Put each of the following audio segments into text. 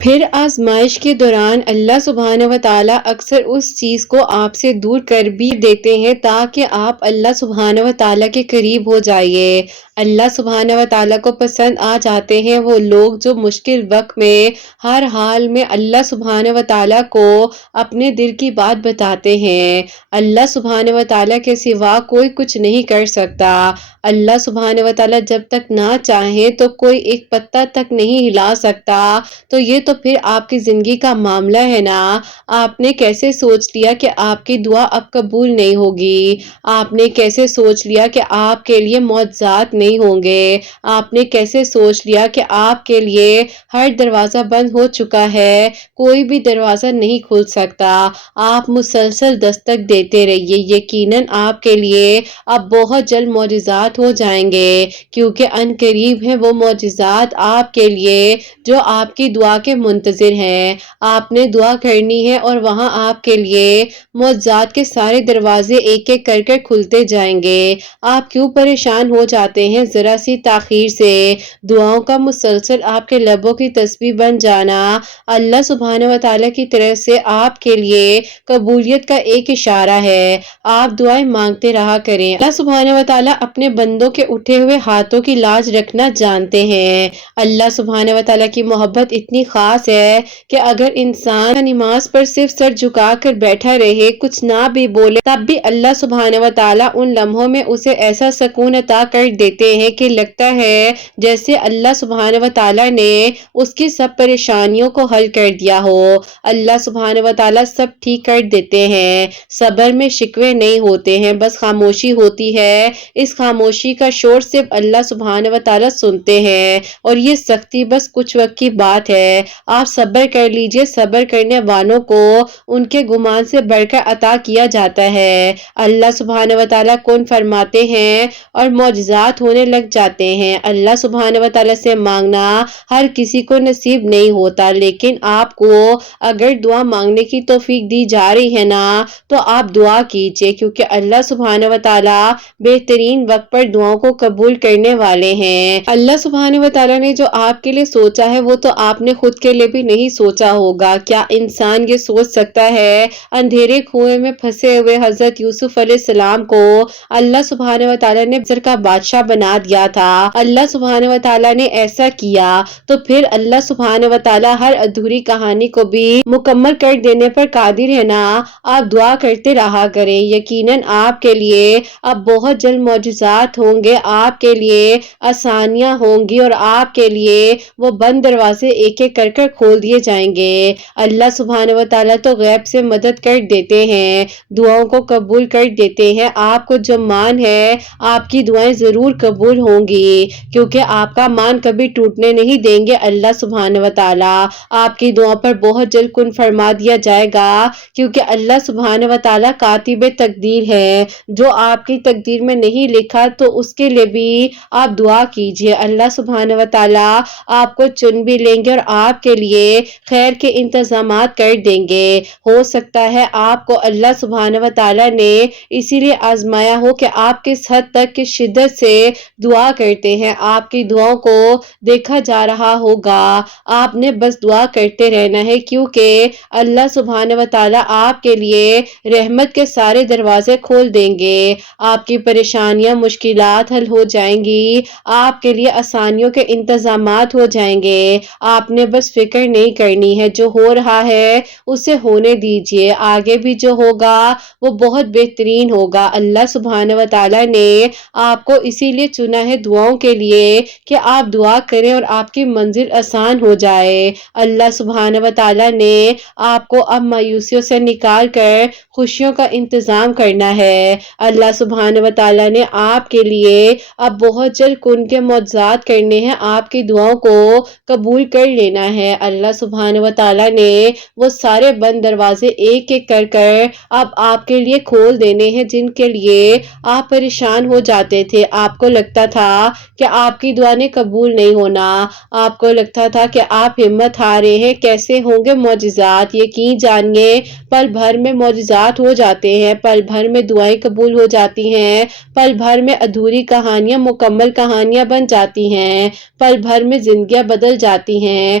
پھر آزمائش کے دوران اللہ سبحانہ و تعالیٰ اکثر اس چیز کو آپ سے دور کر بھی دیتے ہیں تاکہ آپ اللہ سبحانہ و تعالیٰ کے قریب ہو جائیے۔ اللہ سبحانہ و تعالیٰ کو پسند آ جاتے ہیں وہ لوگ جو مشکل وقت میں ہر حال میں اللہ سبحانہ و تعالیٰ کو اپنے دل کی بات بتاتے ہیں۔ اللہ سبحانہ و تعالیٰ کے سوا کوئی کچھ نہیں کر سکتا۔ اللہ سبحانہ و تعالیٰ جب تک نہ چاہیں تو کوئی ایک پتا تک نہیں ہلا سکتا۔ تو یہ تو پھر آپ کی زندگی کا معاملہ ہے نا۔ آپ نے کیسے سوچ لیا کہ آپ کی دعا اب قبول نہیں ہوگی؟ آپ نے کیسے سوچ لیا کہ آپ کے لیے معجزات نہیں ہوں گے؟ آپ نے کیسے سوچ لیا کہ آپ کے لیے ہر دروازہ بند ہو چکا ہے، کوئی بھی دروازہ نہیں کھل سکتا؟ آپ مسلسل دستک دیتے رہیے، یقیناً آپ کے لیے اب بہت جلد معجزات ہو جائیں گے، کیونکہ ان قریب ہیں وہ معجزات آپ کے لیے جو آپ کی دعا کے منتظر ہیں۔ آپ نے دعا کرنی ہے اور وہاں آپ کے لیے معجزات کے سارے دروازے ایک ایک کر کھلتے جائیں گے۔ آپ کیوں پریشان ہو جاتے ہیں ذرا سی تاخیر سے؟ دعاؤں کا مسلسل آپ کے لبوں کی تسبیح بن جانا اللہ سبحانہ و تعالیٰ کی طرف سے آپ کے لیے قبولیت کا ایک اشارہ ہے۔ آپ دعائیں مانگتے رہا کریں۔ اللہ سبحانہ و تعالیٰ اپنے بندوں کے اٹھے ہوئے ہاتھوں کی لاج رکھنا جانتے ہیں۔ اللہ سبحانہ و تعالیٰ کی محبت اتنی خاص ہے کہ اگر انسان نماز پر صرف سر جھکا کر بیٹھا رہے، کچھ نہ بھی بولے، تب بھی اللہ سبحانہ و تعالیٰ ان لمحوں میں اسے ایسا سکون عطا کر دیتے ہیں کہ لگتا ہے جیسے اللہ سبحانہ و تعالیٰ نے اس کی سب پریشانیوں کو حل کر دیا ہو۔ اللہ سبحانہ و تعالیٰ سب ٹھیک کر دیتے ہیں۔ صبر میں شکوے نہیں ہوتے ہیں، بس خاموشی ہوتی ہے۔ اس خاموشی کا شور صرف اللہ سبحانہ و تعالیٰ سنتے ہیں، اور یہ سختی بس کچھ وقت کی بات ہے۔ آپ صبر کر لیجئے، صبر کرنے والوں کو ان کے گمان سے بڑھ کر عطا کیا جاتا ہے۔ اللہ سبحانہ و تعالیٰ کن فرماتے ہیں اور معجزات ہونے لگ جاتے ہیں۔ اللہ سبحانہ و تعالیٰ سے مانگنا ہر کسی کو نصیب نہیں ہوتا، لیکن آپ کو اگر دعا مانگنے کی توفیق دی جا رہی ہے نا تو آپ دعا کیجئے، کیونکہ اللہ سبحانہ و تعالیٰ بہترین وقت پر دعاؤں کو قبول کرنے والے ہیں۔ اللہ سبحانہ و تعالیٰ نے جو آپ کے لیے سوچا ہے وہ تو آپ نے خود کے لیے بھی نہیں سوچا ہوگا۔ کیا انسان یہ سوچ سکتا ہے اندھیرے کنویں میں پھنسے ہوئے حضرت یوسف علیہ السلام کو اللہ سبحانہ و تعالیٰ نے مصر کا بادشاہ بنا دیا تھا؟ اللہ سبحانہ و تعالیٰ نے ایسا کیا تو پھر اللہ سبحانہ و تعالیٰ ہر ادھوری کہانی کو بھی مکمل کر دینے پر قادر ہے نا۔ آپ دعا کرتے رہا کریں، یقیناً آپ کے لیے اب بہت جلد معجزات ہوں گے، آپ کے لیے آسانیاں ہوں گی، اور آپ کے لیے وہ بند دروازے ایک ایک کر کھول دیے جائیں گے۔ اللہ سبحانہ و تعالیٰ تو غیب سے مدد کر دیتے ہیں، دعاؤں کو قبول کر دیتے ہیں۔ آپ کو جو مان ہے آپ کی دعائیں ضرور قبول ہوں گی، کیونکہ آپ کا مان کبھی ٹوٹنے نہیں دیں گے اللہ سبحانہ و تعالیٰ۔ آپ کی دعا پر بہت جلد کن فرما دیا جائے گا، کیونکہ اللہ سبحانہ و تعالیٰ کاتب تقدیر ہے۔ جو آپ کی تقدیر میں نہیں لکھا تو اس کے لیے بھی آپ دعا کیجئے، اللہ سبحانہ و تعالیٰ آپ کو چن بھی لیں گے اور آپ کے لیے خیر کے انتظامات کر دیں گے۔ ہو سکتا ہے آپ کو اللہ سبحانہ و تعالیٰ نے اسی لیے آزمایا ہو کہ آپ کس حد تک کس شدت سے دعا کرتے ہیں۔ آپ کی دعاؤں کو دیکھا جا رہا ہوگا، آپ نے بس دعا کرتے رہنا ہے، کیونکہ اللہ سبحانہ و تعالیٰ آپ کے لیے رحمت کے سارے دروازے کھول دیں گے۔ آپ کی پریشانیاں مشکلات حل ہو جائیں گی، آپ کے لیے آسانیوں کے انتظامات ہو جائیں گے۔ آپ نے بس فکر نہیں کرنی ہے، جو ہو رہا ہے اسے ہونے دیجئے، آگے بھی جو ہوگا وہ بہت بہترین ہوگا۔ اللہ سبحانہ و تعالیٰ نے آپ کو اسی لیے چنا ہے دعاؤں کے لیے کہ آپ دعا کریں اور آپ کی منزل آسان ہو جائے۔ اللہ سبحانہ و تعالیٰ نے آپ کو اب مایوسیوں سے نکال کر خوشیوں کا انتظام کرنا ہے۔ اللہ سبحانہ و تعالیٰ نے آپ کے لیے اب بہت جلد کن کے معجزات کرنے ہیں، آپ کی دعاؤں کو قبول کر لینا ہے۔ اللہ سبحانہ و تعالیٰ نے وہ سارے بند دروازے ایک ایک کر اب آپ کے لیے کھول دینے ہیں جن کے لیے آپ پریشان ہو جاتے تھے۔ آپ کو لگتا تھا کہ آپ کی دعا نے قبول نہیں ہونا، آپ کو لگتا تھا کہ آپ ہمت ہار رہے ہیں، کیسے ہوں گے معجزات؟ یقین جانیے پل بھر میں معجزات ہو جاتے ہیں، پل بھر میں دعائیں قبول ہو جاتی ہیں، پل بھر میں ادھوری کہانیاں مکمل کہانیاں بن جاتی ہیں، پل بھر میں زندگیاں بدل جاتی ہیں،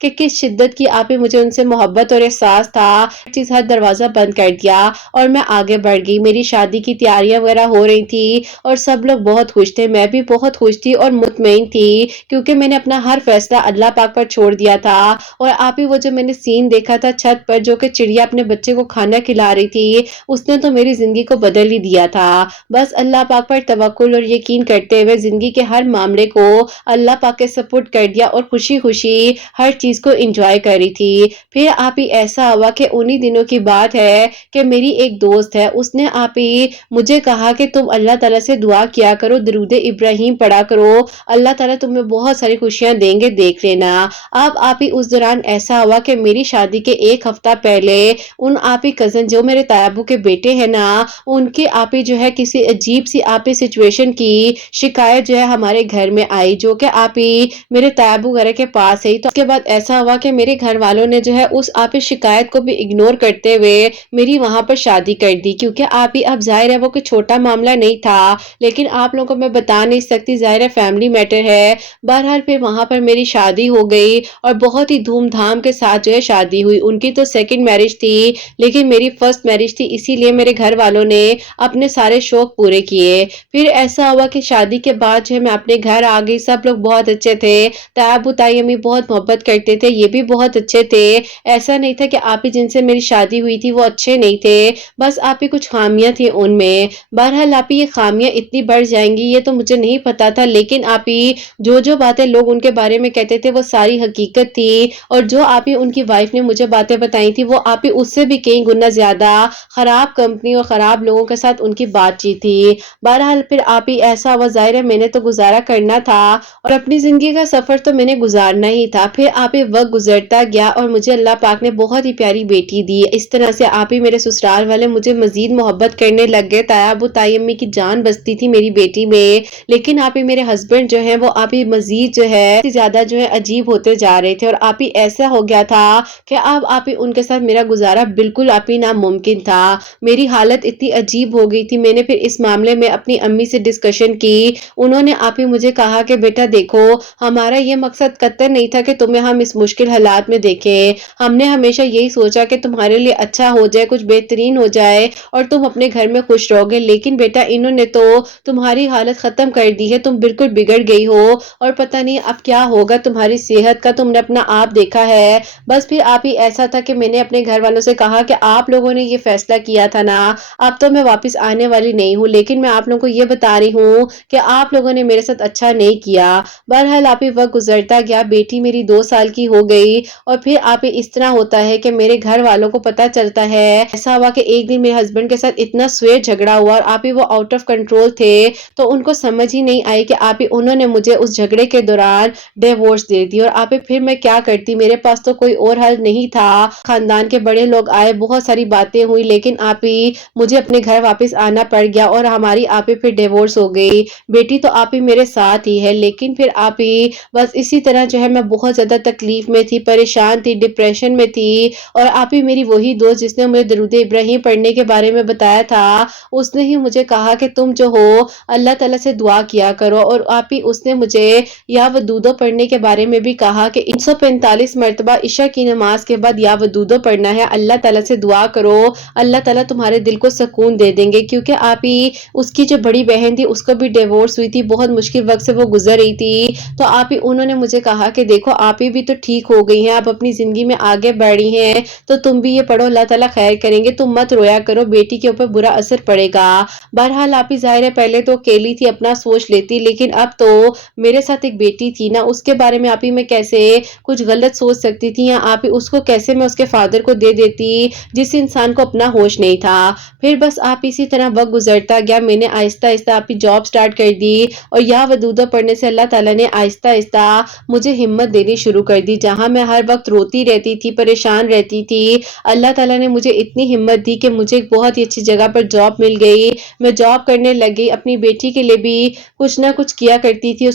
کہ کس شدت کی آپ ہی مجھے ان سے محبت اور احساس تھا۔ چیز ہر دروازہ بند کر دیا اور میں آگے بڑھ گئی۔ میری شادی کی تیاریاں وغیرہ ہو رہی تھی اور سب لوگ بہت خوش تھے، میں بھی بہت خوش تھی اور مطمئن تھی کیونکہ میں نے اپنا ہر فیصلہ اللہ پاک پر چھوڑ دیا تھا۔ اور آپ ہی وہ جو میں نے سین دیکھا تھا چھت پر جو کہ چڑیا اپنے بچے کو کھانا کھلا رہی تھی، اس نے تو میری زندگی کو بدل ہی دیا تھا۔ بس اللہ پاک پر توکل اور یقین کرتے ہوئے زندگی کے ہر معاملے کو اللہ پاک کے سپورٹ کر دیا اور خوشی خوشی ہر چیز کو انجوائے کر رہی تھی۔ پھر آپ ہی ایسا ہوا کہ انہی دنوں کی بات ہے کہ میری ایک دوست ہے، اس نے آپ ہی مجھے کہا کہ تم اللہ تعالیٰ سے دعا کیا کرو، درود ابراہیم پڑھا کرو، اللہ تعالیٰ تمہیں بہت ساری خوشیاں دیں گے، دیکھ لینا۔ اب آپ ہی اس دوران ایسا ہوا کہ میری شادی کے ایک ہفتہ پہلے ان آپ ہی کزن جو میرے تایابو کے بیٹے ہیں نا، ان کے آپ ہی جو ہے کسی عجیب سی آپ ہی سچویشن کی شکایت جو ہے ہمارے گھر میں آئی، جو کہ آپ ہی میرے تایابو گھر کے پاس ہے۔ تو اس کے بعد ایسا ہوا کہ میرے گھر والوں نے جو ہے اس آپ ہی شکایت کو بھی اگنور کرتے ہوئے میری وہاں پر شادی کر دی، کیونکہ آپ ہی اب ظاہر ہے وہ کوئی چھوٹا معاملہ نہیں تھا، لیکن آپ لوگوں کو میں بتا نہیں سکتی، ظاہر ہے فیملی میٹر ہے۔ بہرحال پھر وہاں پر میری شادی ہو گئی اور بہت ہی دھوم دھام کے ساتھ جو ہے شادی ہوئی۔ ان کی تو سیکنڈ میرج تھی لیکن میری فرسٹ میرج تھی، اسی لیے میرے گھر والوں نے اپنے سارے شوق پورے کیے۔ پھر ایسا ہوا کہ شادی کے بعد جو ہے میں اپنے گھر آ گئی، سب لوگ بہت اچھے تھے، تایابو تائی امی بہت محبت کرتے تھے، یہ بھی بہت اچھے تھے۔ ایسا نہیں تھا کہ آپ ہی جن سے میری شادی ہوئی تھی وہ اچھے نہیں تھے، بس آپ ہی کچھ خامیاں تھیں ان میں۔ بہرحال آپ ہی یہ خامیاں اتنی بڑھ جائیں گی یہ تو مجھے نہیں پتا تھا، لیکن آپ ہی جو باتیں لوگ ان کے بارے میں کہتے تھے وہ ساری حقیقت تھی، اور جو آپ ہی ان کی وائف نے مجھے باتیں بتائی تھی وہ آپ ہی اس سے بھی کئی گنا زیادہ خراب کمپنی اور خراب لوگوں کے ساتھ ان کی بات چیت تھی۔ بہرحال پھر آپ ہی ایسا ہوا، ظاہر ہے میں نے تو گزارا کرنا تھا اور اپنی زندگی کا سفر تو میں نے گزارنا ہی تھا۔ پھر آپ ہی وقت گزرتا گیا اور مجھے اللہ پاک نے بہت ہی پیاری بیٹی دی۔ اس طرح سے آپ ہی میرے سسرال والے مجھے مزید محبت کرنے لگ گئے، تایابو تائی امی کی جان بستی تھی میری بیٹی میں، لیکن آپ ہی میرے ہسبینڈ جو ہیں وہ آپ ہی مزید جو ہے زیادہ جو ہے عجیب ہوتے جا رہے تھے، اور آپ ہی ایسا ہو گیا تھا کہ اب آپ ہی ان کے ساتھ میرا گزارا بالکل آپ ہی ناممکن تھا۔ میری حالت اتنی عجیب ہو گئی تھی، میں نے پھر اس معاملے میں اپنی امی سے ڈسکشن کی، انہوں نے آپ ہی مجھے کہا کہ بیٹا دیکھو ہمارا یہ مقصد قطعاً نہیں تھا کہ تمہیں ہم اس مشکل حالات میں دیکھیں، ہم نے ہمیشہ یہی سوچا کہ تمہارے لیے اچھا ہو جائے، کچھ بہترین ہو جائے اور تم اپنے گھر میں خوش رہو گے، لیکن بیٹا انہوں نے تو تمہاری حالت ختم کر دی ہے، تم بالکل بگڑ گئی ہو اور پتہ نہیں اب کیا ہوگا تمہاری صحت کا، تم نے اپنا آپ دیکھا ہے۔ بس پھر آپ ہی ایسا تھا کہ میں نے اپنے گھر والوں سے کہا کہ آپ لوگوں نے یہ فیصلہ کیا تھا نا، اب تو میں واپس آنے والی نہیں ہوں، لیکن میں آپ لوگوں کو یہ بتا رہی ہوں کہ آپ لوگوں نے میرے ساتھ اچھا نہیں کیا۔ بہرحال آپ ہی وقت گزرتا گیا، بیٹی میری 2 سال کی ہو گئی اور پھر آپ ہی اس طرح ہوتا ہے کہ میرے گھر والوں کو پتہ چلتا ہے۔ ایسا ہوا کہ ایک دن میرے ہسبینڈ کے ساتھ اتنا سویر جھگڑا ہوا اور آپ ہی وہ آؤٹ آف کنٹرول تھے، تو ان کو سمجھ ہی نہیں آئی کہ آپ ہی انہوں نے مجھے اس جھگڑے کے دوران ڈیورس دے دی، اور آپ ہی پھر میں کیا کرتی، میرے پاس تو کوئی اور حل نہیں تھا۔ خاندان کے بڑے لوگ آئے، بہت ساری باتیں ہوئی، لیکن آپ ہی مجھے اپنے گھر واپس آنا پڑ گیا اور ہماری آپ ہی پھر ڈیورس ہو گئی۔ بیٹی تو آپ ہی میرے ساتھ ہی ہے، لیکن پھر آپ ہی بس اسی طرح جو ہے میں بہت زیادہ تکلیف میں تھی، پریشان تھی، ڈپریشن میں تھی، اور آپ ہی میری وہی دوست جس نے مجھے درود ابراہیم پڑھنے کے بارے میں بتایا تھا، اس نے ہی مجھے کہا کہ تم جو ہو اللہ تعالیٰ سے دعا کیا کرو، اور آپ ہی اس نے مجھے یا ودودو پڑھنے کے بارے میں بھی کہا کہ 145 مرتبہ عشاء کی نماز کے بعد یا ودودو پڑھنا ہے، اللہ تعالیٰ سے دعا کرو، اللہ تعالیٰ تمہارے دل کو سکون دے دیں گے، کیونکہ آپ ہی اس کی جو بڑی بہن تھی اس کو بھی ڈیورس ہوئی تھی، بہت مشکل وقت سے وہ گزر رہی تھی، تو آپ ہی انہوں نے مجھے کہا کہ دیکھو آپ ہی بھی تو ٹھیک ہو گئی ہیں، آپ اپنی زندگی میں آگے بڑھ رہی ہیں، تو تم بھی یہ پڑھو، اللہ تعالیٰ خیر کریں گے، تم مت رویا کرو، بیٹی کے اوپر برا اثر پڑے گا۔ بہرحال آپ ہی ظاہر ہے پہلے تو اکیلی تھی، اپنا سوچ لیتی، لیکن اب تو میرے ساتھ ایک بیٹی تھی نا، اس کے بارے میں آپ ہی میں کیسے کچھ غلط سوچ سکتی تھی، یا آپ ہی اس کو کیسے میں اس کے فادر کو دے دیتی جس انسان کو اپنا ہوش نہیں تھا۔ پھر بس آپ اسی طرح وقت گزرتا گیا، میں نے آہستہ آہستہ آپ ہی جاب سٹارٹ کر دی، اور یا ودودو پڑھنے سے اللہ تعالیٰ نے آہستہ آہستہ مجھے ہمت دینی شروع کر دی۔ جہاں میں ہر وقت روتی رہتی تھی، پریشان رہتی تھی، اللہ تعالیٰ نے مجھے اتنی ہمت دی کہ مجھے ایک بہت ہی اچھی جگہ پر جاب مل گئی، میں جاب کرنے لگ گئی، اپنی بیٹی کے لیے بھی کچھ نہ کچھ کیا کرتی تھی۔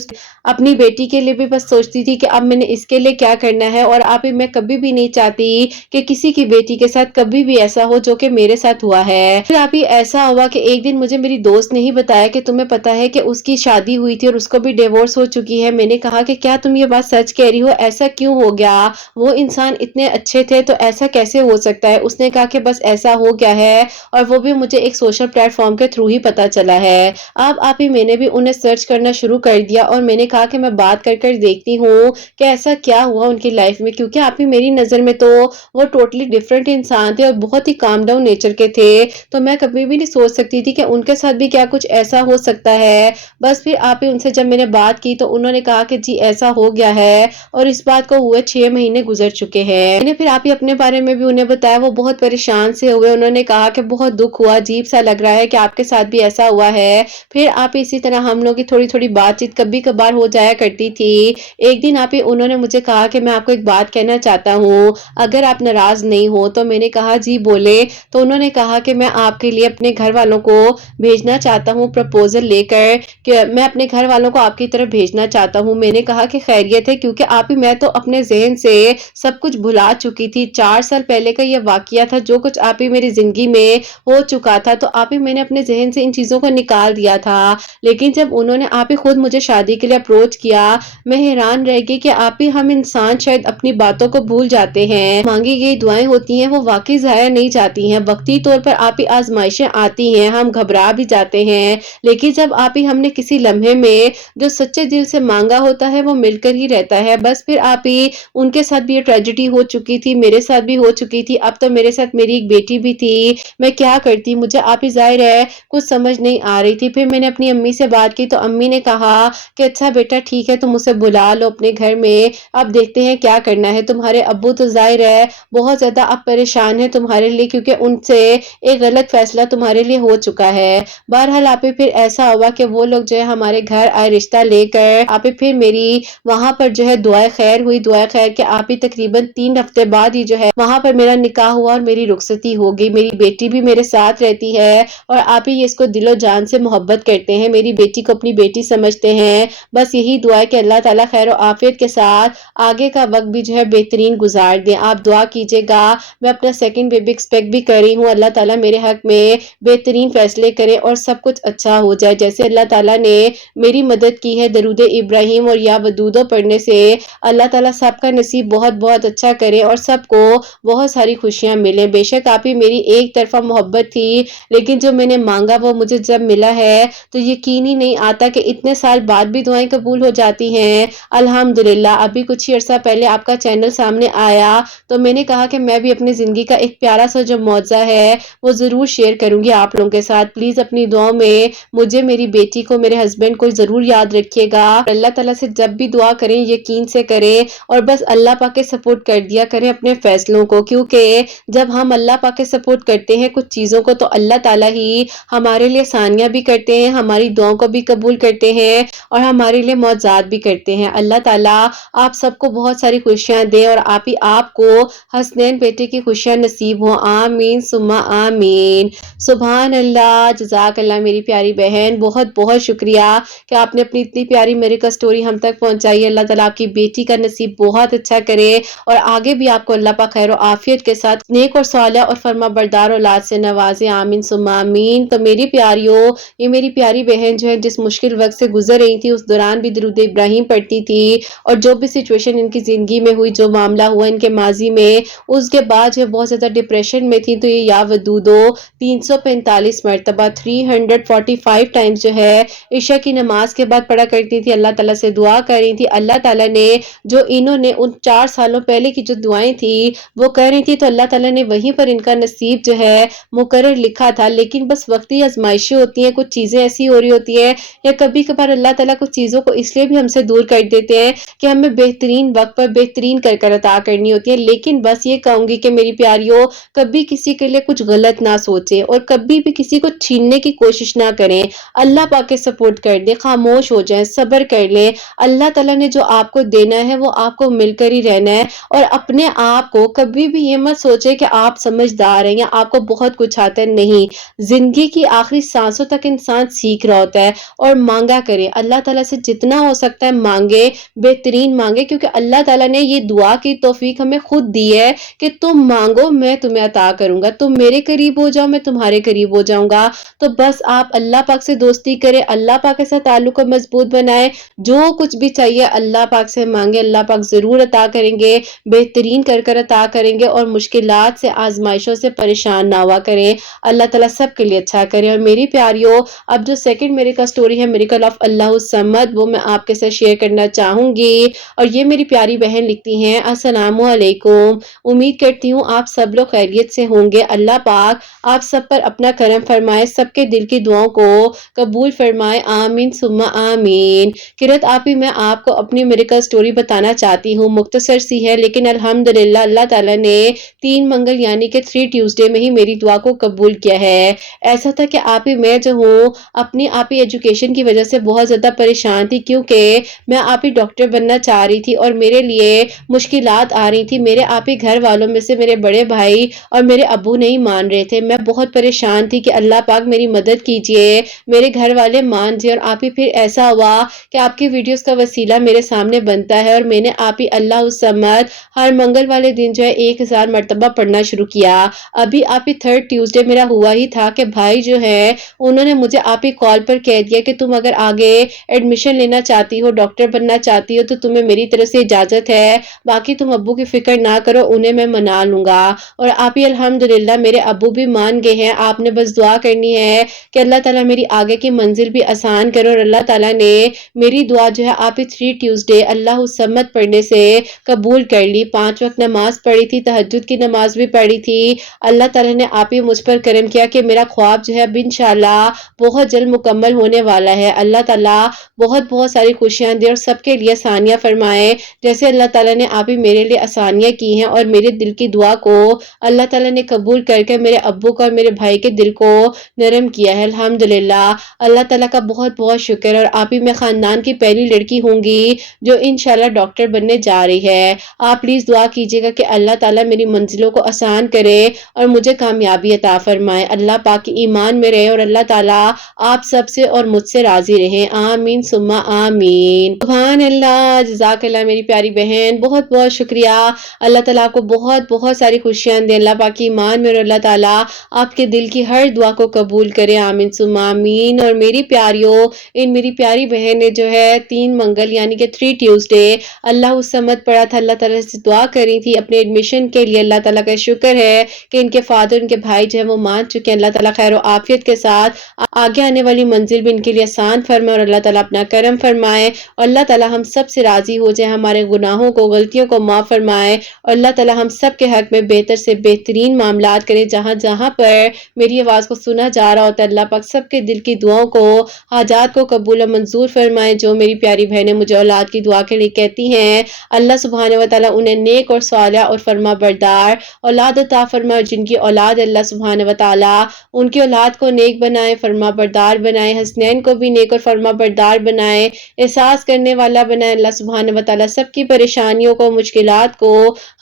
اپنی بیٹی کے لیے بھی بس سوچتی تھی کہ اب میں نے اس کے لیے کیا کرنا ہے، اور آپ میں کبھی بھی نہیں چاہتی کہ کسی کی بیٹی کے ساتھ کبھی بھی ایسا ہو جو کہ میرے ساتھ ہوا ہے۔ پھر آپ ایسا ہوا کہ ایک دن مجھے میری دوست نے ہی بتایا کہ تمہیں پتا ہے کہ اس کی شادی ہوئی تھی اور اس کو بھی ڈیورس ہو چکی ہے۔ میں نے کہا کہ کیا تم یہ بات سچ کہہ رہی ہو؟ ایسا کیوں ہو گیا؟ وہ انسان اتنے اچھے تھے تو ایسا کیسے ہو سکتا ہے؟ اس نے کہا کہ بس ایسا ہو گیا ہے، اور وہ بھی مجھے ایک سوشل پلیٹ فارم کے تھرو ہی پتا چلا ہے۔ اب آپ ہی میں نے بھی انہیں سرچ کرنا شروع کر دیا، اور میں نے کہا کہ میں بات کر دیکھتی ہوں کہ ایسا کیا ہوا ان کی لائف میں، کیونکہ آپ ہی میری نظر میں تو وہ ٹوٹلی ڈفرینٹ انسان تھے اور بہت ہی کام ڈاؤن نیچر کے تھے، تو میں کبھی بھی نہیں سوچ سکتی تھی کہ ان کے ساتھ بھی کیا کچھ ایسا ہو سکتا ہے۔ بس پھر آپ ہی ان سے جب میں نے بات کی تو انہوں نے کہا کہ جی ایسا ہو گیا ہے، اور اس بات کو ہوئے 6 مہینے گزر چکے ہیں۔ میں نے پھر آپ ہی اپنے بارے میں بھی انہیں بتایا، وہ بہت پریشان سے ہوئے، انہوں نے کہا کہ بہت دکھ ہوا، عجیب سا لگ رہا ہے کہ آپ کے ساتھ بھی ایسا ہوا ہے۔ پھر آپ اسی طرح ہم لوگ کی تھوڑی تھوڑی بات چیت کبھی کبھار ہو جایا کرتی تھی۔ ایک دن آپ ہی انہوں نے مجھے کہا کہ میں آپ کو ایک بات کہنا چاہتا ہوں، اگر آپ ناراض نہیں ہو تو۔ میں نے کہا جی بولے، تو انہوں نے کہا کہ میں آپ کے لیے اپنے گھر والوں کو بھیجنا چاہتا ہوں پرپوزل لے کر، کہ میں اپنے گھر والوں کو آپ کی طرف بھیجنا چاہتا ہوں۔ میں نے کہا کہ خیریت ہے، کیونکہ آپ ہی میں تو اپنے ذہن سے سب کچھ بھلا چکی تھی۔ 4 سال پہلے کا یہ واقعہ تھا، جو کچھ آپ ہی میری زندگی میں ہو چکا تھا، تو آپ ہی میں نے اپنے ذہن سے ان چیزوں کو نکال دیا تھا۔ لیکن جب انہوں نے آپ ہی خود مجھے شادی کے لیے اپروچ کیا، میں حیران رہ گئی کہ آپ ہی ہم انسان شاید اپنی باتوں کو بھول جاتے ہیں، مانگی گئی دعائیں ہوتی ہیں وہ واقعی ضائع نہیں جاتی ہیں، وقتی طور پر آپ ہی آزمائشیں آتی ہیں، ہم گھبرا بھی جاتے ہیں، لیکن جب آپ ہی ہم نے کسی لمحے میں جو سچے دل سے مانگا ہوتا ہے وہ مل کر ہی رہتا ہے۔ بس پھر آپ ہی ان کے ساتھ بھی یہ ٹریجڈی ہو چکی تھی، میرے ساتھ بھی ہو چکی تھی، اب تو میرے ساتھ میری ایک بیٹی بھی تھی، میں کیا کرتی، مجھے آپ ہی ظاہر ہے کچھ سمجھ نہیں آ رہی تھی۔ پھر میں نے اپنی امی سے بات کی تو امی نے کہا کہ اچھا بیٹا ٹھیک ہے، تم اسے بلا لو اپنے گھر میں، اب دیکھتے ہیں کیا کرنا ہے۔ تمہارے ابو تو ظاہر ہے بہت زیادہ اب پریشان ہے تمہارے لیے، کیونکہ ان سے ایک غلط فیصلہ تمہارے لیے ہو چکا ہے۔ بہرحال آپ پھر ایسا ہوا کہ وہ لوگ جو ہے ہمارے گھر آئے رشتہ لے کر، آپ پھر میری وہاں پر جو ہے دعائے خیر ہوئی، دعائے خیر کہ آپ ہی تقریباً 3 ہفتے بعد ہی جو ہے وہاں پر میرا نکاح ہوا اور میری رخصتی ہو گئی۔ میری بیٹی بھی میرے ساتھ رہتی ہے، اور آپ ہی اس کو دل و جان سے محبت کرتے ہیں، میری بیٹی کو اپنی بیٹی سمجھتے ہیں۔ بس یہی دعا ہے کہ اللہ تعالیٰ خیر و عافیت کے ساتھ آگے کا وقت بھی جو ہے بہترین گزار دیں۔ آپ دعا کیجیے گا، میں اپنا سیکنڈ بیبی ایکسپیکٹ بھی کر رہی ہوں، اللہ تعالیٰ میرے حق میں بہترین فیصلے کرے اور سب کچھ اچھا ہو جائے، جیسے اللہ تعالیٰ نے میری مدد کی ہے درود ابراہیم اور یا ودودو پڑھنے سے۔ اللہ تعالیٰ سب کا نصیب بہت بہت اچھا کرے اور سب کو بہت ساری خوشیاں ملیں۔ بے شک آپ ہی میری ایک طرفہ محبت تھی، لیکن جو میں نے مانگا وہ مجھے جب ملا ہے تو یقین ہی نہیں آتا کہ اتنے سال بعد بھی دعائیں قبول ہو جاتی ہیں۔ الحمدللہ ابھی کچھ ہی عرصہ پہلے آپ کا چینل سامنے آیا تو میں نے کہا کہ میں بھی اپنی زندگی کا ایک پیارا سا جو معجزہ ہے وہ ضرور شیئر کروں گی آپ لوگوں کے ساتھ۔ پلیز اپنی دعاؤں میں مجھے، میری بیٹی کو، میرے ہسبینڈ کو ضرور یاد رکھیے گا۔ اللہ تعالیٰ سے جب بھی دعا کریں یقین سے کریں، اور بس اللہ پاک کے سپورٹ کر دیا کریں اپنے فیصلوں کو، کیونکہ جب ہم اللہ پاک کے سپورٹ کرتے ہیں کچھ چیزوں کو تو اللہ تعالیٰ ہی ہمارے لیے آسانیاں بھی کرتے ہیں، ہماری دعاؤں کو بھی قبول کرتے ہیں اور ہمارے لیے معجزات بھی کرتے ہیں۔ اللہ تعالیٰ آپ سب کو بہت ساری خوشیاں دے اور آپ ہی آپ کو حسنین بیٹے کی خوشیاں نصیب ہوں، آمین ثم آمین۔ سبحان اللہ، جزاک اللہ میری پیاری بہن، بہت بہت شکریہ کہ آپ نے اپنی اتنی پیاری میریکل سٹوری ہم تک پہنچائی۔ اللہ تعالیٰ آپ کی بیٹی کا نصیب بہت اچھا کرے اور آگے بھی آپ کو اللہ پاک خیر و عافیت کے ساتھ نیک اور صالح اور فرما بردار اولاد سے نوازے، آمین ثم آمین۔ تو میری پیاریوں، یہ میری پیاری بہن جو ہے جس مشکل وقت سے گزر رہی تھی اس دوران بھی درود ابراہیم پڑھتی تھی، اور جو بھی سچویشن ان کی زندگی میں ہوئی، جو معاملہ ہوا ان کے ماضی میں، اس کے بعد جو بہت زیادہ ڈپریشن میں تھی، تو یہ یا ودودو 345 مرتبہ 345 ٹائمز جو ہے عشاء کی نماز کے بعد پڑھا کرتی تھی، اللہ تعالیٰ سے دعا کر رہی تھی۔ اللہ تعالیٰ نے جو انہوں نے ان 4 سالوں پہلے کی جو دعائیں تھی وہ کر رہی تھی، تو اللہ تعالیٰ نے وہیں پر ان کا نصیب جو ہے مقرر لکھا تھا، لیکن بس وقتی آزمائشیں ہوتی ہیں، کچھ چیزیں ایسی ہو رہی ہوتی ہیں، یا کبھی کبھار اللہ تعالیٰ کچھ چیزوں کو اس لیے بھی ہم سے دور کر دیتے ہیں کہ ہمیں بہترین وقت پر بہترین کر عطا کرنی ہوتی ہے۔ لیکن بس یہ کہوں گی کہ میری پیاریوں، کبھی کسی کے لیے کچھ غلط نہ سوچیں اور کبھی بھی کسی کو چھیننے کی کوشش نہ کریں، اللہ پاک کے سپورٹ کر دیں، خاموش ہو جائیں، صبر کر لیں۔ اللہ تعالیٰ نے جو آپ کو دینا ہے وہ آپ کو مل کر ہی رہنا ہے، اور اپنے آپ کو کبھی بھی یہ مت سوچے کہ آپ سمجھدار ہیں یا آپ کو بہت کچھ آتا ہے، نہیں، زندگی کی آخری سانسوں تک انسان سیکھ رہا ہوتا ہے، اور مانگا کرے اللہ تعالیٰ سے جتنا ہو سکتا ہے مانگے، بہترین مانگے، کیونکہ اللہ تعالیٰ نے یہ دعا کی توفیق ہمیں خود دی ہے کہ تم مانگو میں تمہیں عطا کروں گا، تم میرے قریب ہو جاؤ میں تمہارے قریب ہو جاؤں گا۔ تو بس آپ اللہ پاک سے دوستی کریں، اللہ پاک کے ساتھ تعلق کو مضبوط بنائیں، جو کچھ بھی چاہیے اللہ پاک سے مانگے، اللہ پاک ضرور عطا کریں گے، بہترین کر کر عطا کریں گے، اور مشکلات سے آزمائشوں سے پریشان نہ ہوا کریں۔ اللہ تعالیٰ سب کے لیے اچھا کرے۔ اور میری پیاریوں، اب جو سیکنڈ میریکل سٹوری ہے، میریکل آف اللہ الصمد، وہ میں آپ کے ساتھ شیئر کرنا چاہوں گی۔ اور یہ میری پیاری بہن لکھتی ہیں، السلام علیکم، امید کرتی ہوں آپ سب لوگ خیریت سے ہوں گے۔ اللہ پاک آپ سب پر اپنا کرم فرمائے، سب کے دل کی دعاؤں کو قبول فرمائے، آمین ثم آمین۔ قرت آپ ہی میں آپ کو اپنی میریکل سٹوری بتانا چاہتی ہوں، مختصر سی ہے لیکن الحمدللہ اللہ تعالیٰ نے 3 منگل یعنی کہ 3 ٹیوزڈے میں ہی میری دعا کو قبول کیا ہے۔ ایسا تھا کہ آپ ہی میں جو ہوں اپنی آپ ہی ایجوکیشن کی وجہ سے بہت زیادہ پریشان تھی، کیونکہ میں آپ ہی ڈاکٹر بننا چاہ رہی تھی اور میرے لیے مشکلات آ رہی تھی۔ میرے آپ ہی گھر والوں میں سے میرے بڑے بھائی اور میرے ابو نہیں مان رہے تھے۔ میں بہت پریشان تھی کہ اللہ پاک میری مدد کیجئے، میرے گھر والے مان جائے۔ اور آپ ہی پھر ایسا ہوا کہ آپ کی ویڈیوز کا وسیلہ میرے سامنے بنتا ہے، اور میں نے آپ ہی اللہ الصمد ہر منگل والے دن جو ہے 1000 مرتبہ پڑھنا شروع کیا۔ ابھی آپ ہی 3rd ٹیوزڈے میرا ہوا ہی تھا کہ بھائی جو ہے انہوں نے مجھے آپ ہی کال پر کہہ دیا کہ تم اگر آگے ایڈمیشن لینا چاہتی ہو، ڈاکٹر بننا چاہتی ہو، تو تمہیں میری طرف سے اجازت ہے، باقی تم ابو کی فکر نہ کرو، انہیں میں منا لوں گا۔ اور آپ ہی الحمدللہ میرے ابو بھی مان گئے ہیں۔ آپ نے بس دعا کرنی ہے کہ اللہ تعالیٰ میری آگے کی منزل بھی آسان کرے، اور اللہ تعالیٰ نے میری دعا جو ہے آپ ہی 3 ٹیوزڈے اللہ الصمد پڑھنے سے قبول کر لی۔ 5 وقت نماز پڑھی تھی، تہجد کی نماز بھی پڑھی تھی۔ اللہ تعالیٰ نے آپ ہی مجھ پر کرم کیا کہ میرا خواب جو ہے اب انشاءاللہ بہت جلد مکمل ہونے والا ہے۔ اللہ تعالیٰ بہت بہت ساری خوشیاں دے اور سب کے لیے آسانیاں فرمائے، جیسے اللہ تعالیٰ نے آپ ہی میرے لیے آسانیاں کی ہیں، اور میرے دل کی دعا کو اللہ تعالیٰ نے قبول کر کے میرے ابو کا اور میرے بھائی کے دل کو نرم کیا ہے۔ الحمدللہ اللہ تعالیٰ کا بہت بہت شکر۔ اور آپ ہی میں خاندان کی پہلی لڑکی ہوں گی جو انشاءاللہ ڈاکٹر بننے جا رہی ہے۔ آپ پلیز دعا کیجیے گا کہ اللہ تعالیٰ میری منزلوں کو آسان کرے اور مجھے کامیابی عطا فرمائے، اللہ پاک کی ایمان میں رہے، اور اللہ تعالیٰ آپ سب سے اور مجھ سے راضی رہیں، آمین ثم آمین۔ سبحان اللہ، جزاک اللہ میری پیاری بہن، بہت بہت شکریہ۔ اللہ تعالیٰ کو بہت بہت ساری خوشیاں دے، اللہ پاک کی ایمان میں، اور اللہ تعالیٰ آپ کے دل کی ہر دعا کو قبول کرے، آمین ثم آمین۔ اور میری پیاریوں، ان میری پیاری بہن نے جو ہے 3 منگل یعنی کہ 3 ٹیوزڈے اللہ الصمد پڑھا تھا، اللہ تعالیٰ سے دعا کری تھی اپنے ایڈمیشن کے لیے۔ اللہ تعالیٰ کا شکر ہے کہ ان کے فادر، ان کے بھائی جو ہے وہ مان چکے ہیں۔ اللہ تعالیٰ خیر و عافیت کے ساتھ آگے آنے والی منزل بھی ان کے لیے آسان فرمائے، اور اللہ تعالیٰ اپنا کرم فرمائے، اور اللہ تعالیٰ ہم سب سے راضی ہو جائے، ہمارے گناہوں کو، غلطیوں کو معاف فرمائے، اور اللہ تعالیٰ ہم سب کے حق میں بہتر سے بہترین معاملات کرے۔ جہاں جہاں پر میری آواز کو سنا جا رہا ہوتا ہے، اللہ پاک سب کے دل کی دعاؤں کو، حاجات کو قبول و منظور فرمائے۔ جو میری پیاری بہنیں مجھے اولاد کی دعا کے لیے کہتی ہیں، اللہ سبحانہ و تعالیٰ انہیں نیک اور صالح اور فرما بردار اولاد عطا فرمائے، اور جن کی اولاد اللہ سبحانہ و تعالیٰ ان کی اولاد کو نیک بنائے، فرما بردار بنائے، حسنین کو بھی نیک اور فرما بردار بنائے، احساس کرنے والا بنائے۔ اللہ سبحانہ و تعالیٰ سب کی پریشانیوں کو، مشکلات کو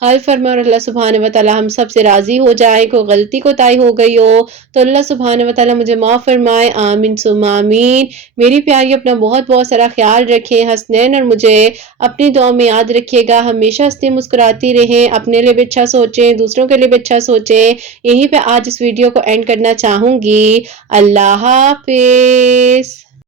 حل فرمائے، اور اللہ سبحانہ و تعالیٰ ہم سب سے راضی ہو جائے۔ کوئی غلطی کوتاہی ہو گئی ہو تو اللہ سبحانہ و تعالیٰ مجھے معاف فرمائے، آمین ثم آمین۔ میری پیاری اپنا بہت بہت سارا خیال رکھیں، حسنین اور مجھے اپنی دعاؤں میں یاد رکھیے گا، ہمیشہ ہنستی مسکراتی رہیں، اپنے لیے بھی اچھا سوچیں، دوسروں کے لیے بھی اچھا سوچیں۔ یہیں پہ آج اس ویڈیو کو اینڈ کرنا چاہوں گی۔ اللہ حافظ۔